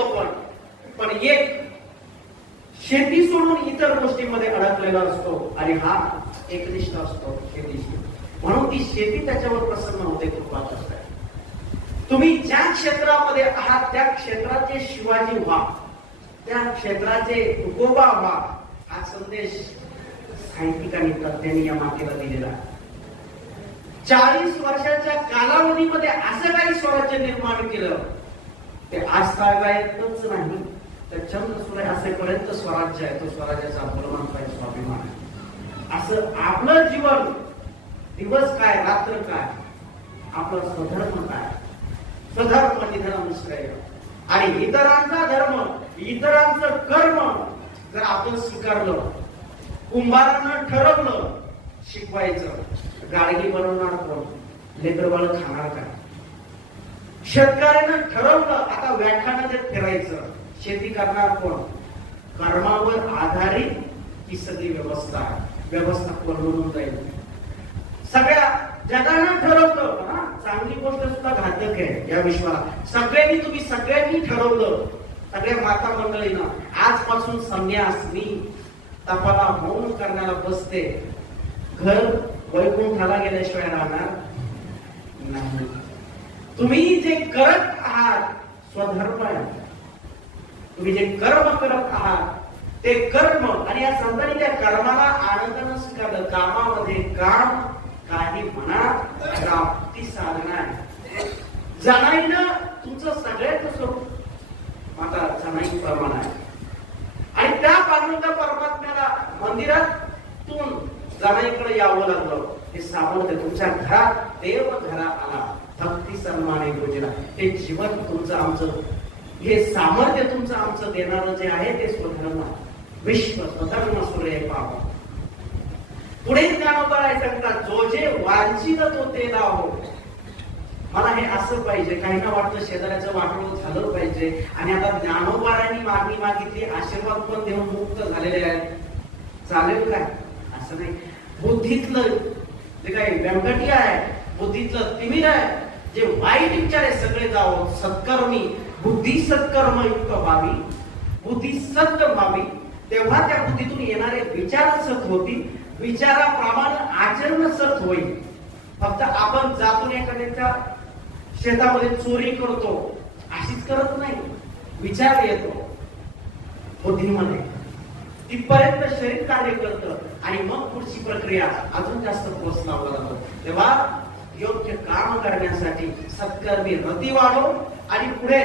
दोघं पण एक शेती सोडून इतर गोष्टींमध्ये अडकलेला असतो आणि हा एकनिष्ठ असतो शेतीशी. म्हणून ती शेती त्याच्यावर प्रसन्न होते, कृपाच असते. तुम्ही ज्या क्षेत्रामध्ये आहात त्या क्षेत्राचे शिवाजी व्हा, त्या क्षेत्राचे तुकोबा व्हा, हा संदेश साहित्यिकांनी तज्ञांनी या मातेला दिलेला. 40 वर्षाच्या कालावधीमध्ये असं काही स्वराज्य निर्माण केलं ते आज तागायतच नाही, तर चंद्र सूर्य असेपर्यंत स्वराज्य आहे. तो स्वराज्याचा बलवंत आहे, स्वाभिमान आहे. असं आपलं जीवन, दिवस काय रात्र काय, आपलं स्वधर्म काय, स्वधर्म निधर्म श्रेय. आणि इतरांचा धर्म, इतरांचं कर्म जर आपण स्वीकारलं, कुंभारानं ठरवलं शिकवायचं, गाडगी बनवणार कोण, लेकरबाळ खाणार काय? शेतकऱ्यानं ठरवलं आता व्याख्यानात फिरायचं, शेती करणार कोण? कर्मावर आधारित ही सगळी व्यवस्था कोलमडून जाईल. सगळ्या जगानं ठरवलं, चांगली गोष्ट सुद्धा घातक आहे या विश्वाला. सगळ्यांनी ठरवलं, सगळ्या माता मंडळीनं आजपासून संन्यास, मी तपाला मौन करण्याला बसते, घर वैकुंठाला गेल्याशिवाय राहणार नाही. तुम्ही जे करत आहात स्वधर्म आहे. तुम्ही जे कर्म करत आहात ते कर्म, आणि या संतांनी त्या कर्माला आनंदानं स्वीकारलं. कामामध्ये काम, काही म्हणा, प्राप्ती साधना आहे. जनाईनं तुमचं सगळ्याच स्वरूप माता जनाई प्रमाण आहे. आणि त्या पांडुरंग परमात्म्याला मंदिरातून जनाईकडे यावं लागलं. हे सामर्थ्य तुमच्या घरात देव घरा आला, भक्ती सन्माने गोजरा. हे जीवन तुमचं आमचं, हे सामर्थ्य तुमचं आमचं देणारं जे आहे ते स्वधर्म, विश्व स्वधर्म सूर्य पाव. पुढे ज्ञानोबा सांगतात, जो जे वांछित तो ते लाहो. मला हे असं पाहिजे, काहींना वाटतं शेजाऱ्याचं वाटोळं झालं पाहिजे, आणि आता ज्ञानोबारांनी मागणी मागितली, आशीर्वाद पण देऊन मुक्त झालेले आहेत, चालेल काय? असं नाही. बुद्धीतलं जे काही व्यंकटी आहे, बुद्धीतलं तिमिर आहे, जे वाईट विचार आहे सगळे जावं, सत्कर्मी बुद्धी सत्कर्मयुक्त व्हावी, बुद्धी सत्य व्हावी. तेव्हा त्या बुद्धीतून येणारे विचार सत होतील, विचाराप्रमाणे आचरण सत होईल. फक्त आपण जातून एखाद्याच्या शेतामध्ये चोरी करतो अशीच करत नाही, विचार येतो बुद्धीमध्ये, तिथपर्यंत शरीर कार्य करतं, आणि मग पुढची प्रक्रिया अजून जास्त पोच लावला जातो. तेव्हा योग्य काम करण्यासाठी सत्कर्मी रती वाढो, आणि पुढे